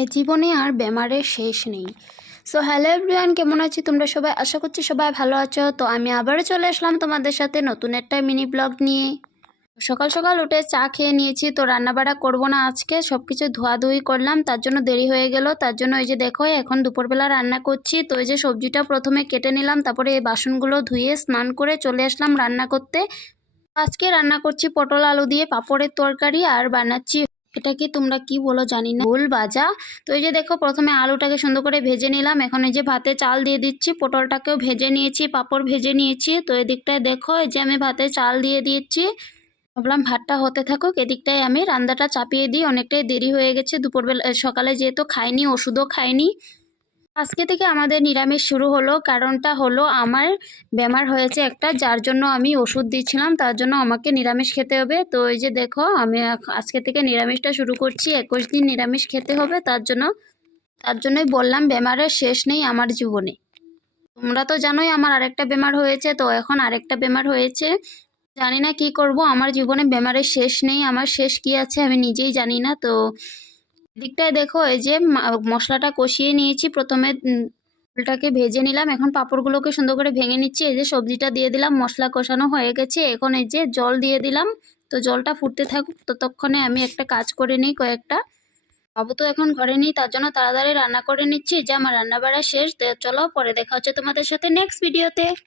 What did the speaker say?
এ জীবনে আর বেমারের শেষ নেই। সো হ্যালো এভরিওয়ান, কেমন আছি তোমরা সবাই? আশা করছি সবাই ভালো আছো। তো আমি আবারও চলে আসলাম তোমাদের সাথে নতুন একটা মিনি ব্লগ নিয়ে। সকাল সকাল উঠে চা খেয়ে নিয়েছি, তো রান্নাবাড়া করবো না আজকে, সব কিছু ধোয়াধুয়ি করলাম, তার জন্য দেরি হয়ে গেল। তার জন্য এই যে দেখো এখন দুপুরবেলা রান্না করছি। তো এই যে সবজিটা প্রথমে কেটে নিলাম, তারপরে এই বাসনগুলো ধুয়ে স্নান করে চলে আসলাম রান্না করতে। আজকে রান্না করছি পটল আলু দিয়ে পাঁপড়ের তরকারি, আর বানাচ্ছি এটা কি তোমরা কি বলো জানি না, ভুল ভাজা। তো এই যে দেখো প্রথমে আলুটাকে সুন্দর করে ভেজে নিলাম, এখন এই যে ভাতে চাল দিয়ে দিচ্ছি, পটলটাকেও ভেজে নিয়েছি, পাঁপড় ভেজে নিয়েছি। তো এদিকটায় দেখো এই যে আমি ভাতে চাল দিয়ে দিচ্ছি, ভাবলাম ভাতটা হতে থাকুক, এদিকটায় আমি রান্নাটা চাপিয়ে দিই, অনেকটাই দেরি হয়ে গেছে দুপুরবেলা, সকালে যেহেতু খাইনি, ওষুধও খাইনি। আজকে থেকে আমাদের নিরামিষ শুরু হলো, কারণটা হলো আমার বেমার হয়েছে একটা, যার জন্য আমি ওষুধ দিচ্ছিলাম, তার জন্য আমাকে নিরামিষ খেতে হবে। তো এই যে দেখো আমি আজকে থেকে নিরামিষটা শুরু করছি, 21 দিন নিরামিষ খেতে হবে, তার জন্যই বললাম বেমারের শেষ নেই আমার জীবনে। তোমরা তো জানোই আমার আরেকটা বেমার হয়েছে, তো এখন আরেকটা বেমার হয়েছে, জানি না কি করব, আমার জীবনে বেমারের শেষ নেই, আমার শেষ কি আছে আমি নিজেই জানি না। তো দিকটায় দেখো এই যে মশলাটা কষিয়ে নিয়েছি, প্রথমে ফুলটাকে ভেজে নিলাম, এখন পাঁপড়গুলোকে সুন্দর করে ভেঙে নিচ্ছি, এই যে সবজিটা দিয়ে দিলাম, মশলা কষানো হয়ে গেছে, এখন এই যে জল দিয়ে দিলাম। তো জলটা ফুটতে থাকুক, ততক্ষণে আমি একটা কাজ করে নিই কয়েকটা। বাবু তো এখন ঘরে নেই, তার জন্য তাড়াতাড়ি রান্না করে নিচ্ছি, যে আমার রান্না বাড়া শেষ। তো চলো পরে দেখা হচ্ছে তোমাদের সাথে নেক্সট ভিডিওতে।